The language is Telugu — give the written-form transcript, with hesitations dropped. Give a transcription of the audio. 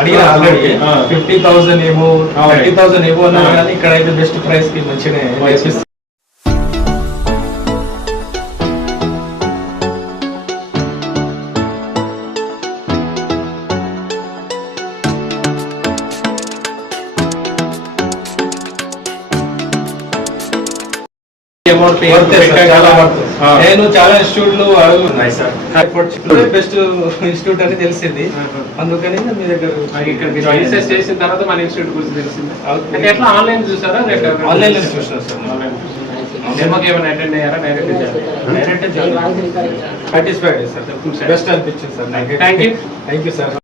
అడిగిన ఆల్రెడీ 50,000 ఏమో 30,000 ఏమో అన్నారు కానీ ఇక్కడ అయితే బెస్ట్ ప్రైస్ కి మంచిగా నేను చాలా ఇన్స్టిట్యూట్లు అడుగుతున్నాయి సార్, బెస్ట్ ఇన్స్టిట్యూట్ అని తెలిసింది, అందుకని మీ దగ్గర రీసెర్చ్ చేసిన తర్వాత మన ఇన్స్టిట్యూట్ గురించి తెలిసింది. ఎట్లా ఆన్లైన్ చూసారా? ఆన్లైన్ లో చూసినా సార్. డెమోకి ఏమైనా అటెండ్ అయ్యారా? డైరెక్ట్ సాటిస్ఫైడ్ సార్, బెస్ట్ అనిపించింది సార్. Thank you sir.